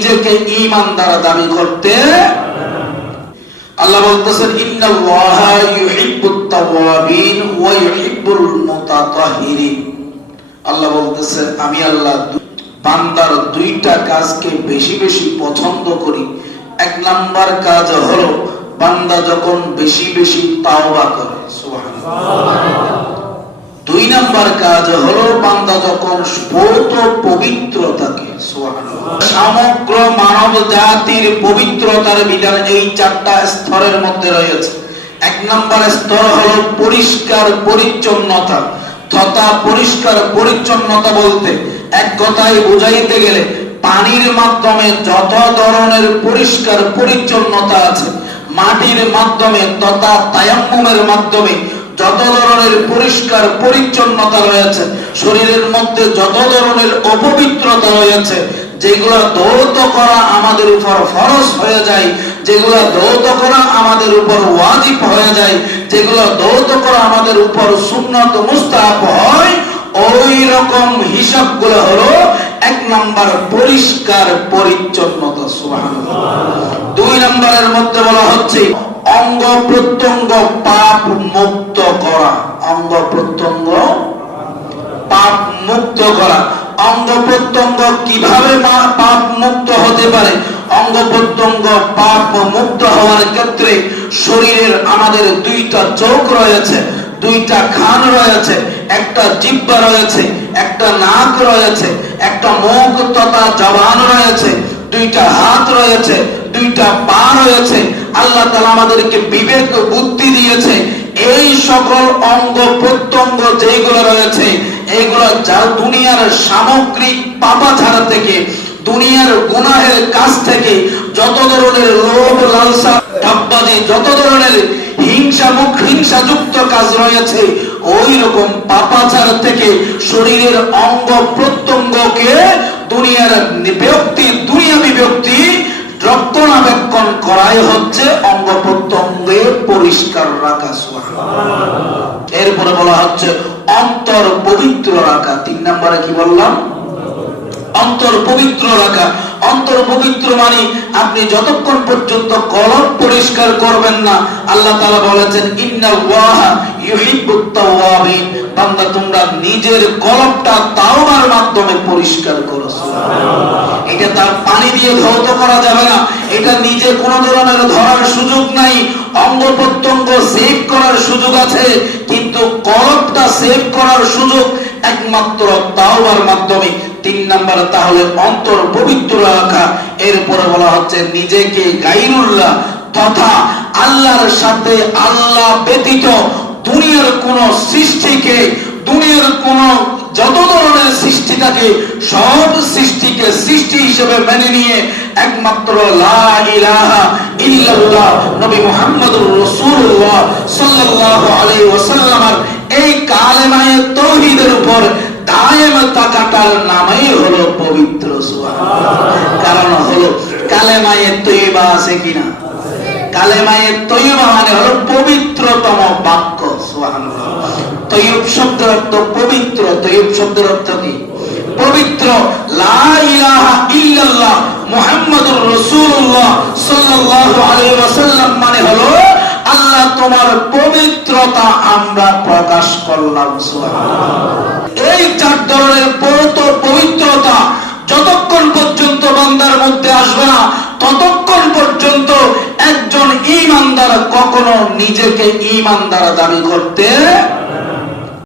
নিজেকে ঈমানদার দাবি করতে। আল্লাহ বলতেছেন ইন্নাল্লাহা ইউহিব্বুত তাওয়াবিন ওয়া ইউহিব্বুল মুতাতাহহিরিন। আল্লাহ বলতেছে আমি আল্লাহ বান্দার দুইটা কাজকে বেশি বেশি পছন্দ করি। এক নাম্বার কাজ হলো বান্দা যখন বেশি বেশি তাওবা করে, সুবহানাল্লাহ। দুই নাম্বার কাজ হলো বান্দা যখন পবিত্র থাকে, সুবহানাল্লাহ। সমগ্র মানব জাতির পবিত্রতার বিধান এই চারটা স্তরের মধ্যে রয়েছে। এক নাম্বার স্তর হলো পরিষ্কার পরিচ্ছন্নতা তথা পরিষ্কার পরিচ্ছন্নতা বলতে এক কথায় বুঝাইতে গেলে পানির মাধ্যমে যত ধরনের পরিষ্কার পরিচ্ছন্নতা আছে, মাটির মাধ্যমে তথা তায়াম্মুমের মাধ্যমে যত ধরনের পরিষ্কার পরিচ্ছন্নতা রয়েছে, শরীরের মধ্যে যত ধরনের অপবিত্রতা রয়েছে, যেগুলো ধৌত করা আমাদের উপর ফরজ হয়ে যায়, যেগুলো ধৌত করা আমাদের উপর ওয়াজিব হয়ে যায়, যেগুলো ধৌত করা আমাদের উপর সুন্নাত মুস্তাহাব হয়, ওই রকম হিসাবগুলো হলো এক নাম্বার পরিষ্কার পরিচ্ছন্নতা, সুবহানাল্লাহ। দুই নাম্বারের মধ্যে বলা হচ্ছে অঙ্গ প্রত্যঙ্গ পাপ মুক্ত করা। অঙ্গ প্রত্যঙ্গ পাপ মুক্ত করা। অঙ্গ প্রত্যঙ্গ কিভাবে পাপ মুক্ত হতে পারে? অঙ্গ প্রত্যঙ্গ পাপ মুক্ত হওয়ার ক্ষেত্রে শরীরের আমাদের দুইটা চোখ রয়েছে, দুইটা কান রয়েছে, একটা জিহ্বা রয়েছে, একটা নাক রয়েছে, একটা মুখ তথা জবান রয়েছে, দুইটা হাত রয়েছে, দুইটা পা রয়েছে। আল্লাহ তাআলা আমাদেরকে বিবেক বুদ্ধি দিয়েছে। এই সকল অঙ্গ প্রত্যঙ্গ যেগুলো রয়েছে, এইগুলো যা দুনিয়ার সামগ্রিক পাপাচার থেকে, দুনিয়ার গুনাহের কাজ থেকে, যত ধরনের লোভ লালসা ধাপ্পাজি, যত ধরনের হিংসাযুক্ত কাজ রয়েছে, ওই রকম পাপাচার থেকে শরীরের অঙ্গ প্রত্যঙ্গকে দুনিয়ার দুনিয়াবী ব্যক্তি রক্ষণাবেক্ষণ করাই হচ্ছে অঙ্গ প্রত্যঙ্গে পরিষ্কার রাখা, সুবহানাল্লাহ। এরপরে বলা হচ্ছে অন্তর পবিত্র রাখা। তিন নম্বরে কি বললাম? অন্তর পবিত্র রাখা। অন্তর পবিত্র মানে আপনি যতক্ষণ পর্যন্ত কলব পরিষ্কার করবেন না, আল্লাহ তাআলা বলেছেন ইন্নাল্লাহা ইউহিব্বুত তাওয়াবিন। বান্দা তোমরা নিজের কলবটা তাওবার মাধ্যমে পরিষ্কার করো, সুবহানাল্লাহ। এটা তার পানি দিয়ে ধৌত করা যাবে না, এটা নিজে কোনো ধরনের ধরার সুযোগ নাই। অঙ্গ প্রত্যঙ্গ সেভ করার সুযোগ আছে, কিন্তু কলবটা সেভ করার সুযোগ একমাত্র তাওবার মাধ্যমে। তিন নাম্বার তাহলে অন্তর পবিত্র রাখা। এরপরে বলা হচ্ছে নিজেকে গায়রুল্লাহ তথা আল্লাহর সাথে, আল্লাহ ব্যতীত দুনিয়ার কোন সৃষ্টিকে, দুনিয়ার কোন যত ধরনের সৃষ্টি থাকে সব সৃষ্টিকে সৃষ্টি হিসেবে মেনে নিয়ে একমাত্র লা ইলাহা ইল্লাল্লাহ নবী মুহাম্মদুর রাসূলুল্লাহ সাল্লাল্লাহু আলাইহি ওয়াসাল্লামের এই কালেমায়ে তাওহীদের উপর দায়েম থাকাটার নামই হলো পবিত্র, সুবহানাল্লাহ। কারণ হলো কালেমায়ে তয়্যিবা আছে কিনা? কালেমায়ে তয়্যিবা মানে হলো পবিত্রতম বাক্য, সুবহানাল্লাহ। তয়্যিব শব্দের অর্থ পবিত্র। তয়্যিব শব্দের অর্থ কি? পবিত্র। লা ইলাহা ইল্লাল্লাহ মুহাম্মাদুর রাসূলুল্লাহ সাল্লাল্লাহু আলাইহি ওয়াসাল্লাম মানে হলো আল্লাহ তোমার পবিত্রতা আমরা প্রকাশ করলাম, সুবহানাল্লাহ। এই চার ধরনের পবিত্রতা যতক্ষণ পর্যন্ত বান্দার মধ্যে আসবে না, ততক্ষণ পর্যন্ত একজন ঈমানদার কখনো নিজেকে ঈমানদার দাবি করতে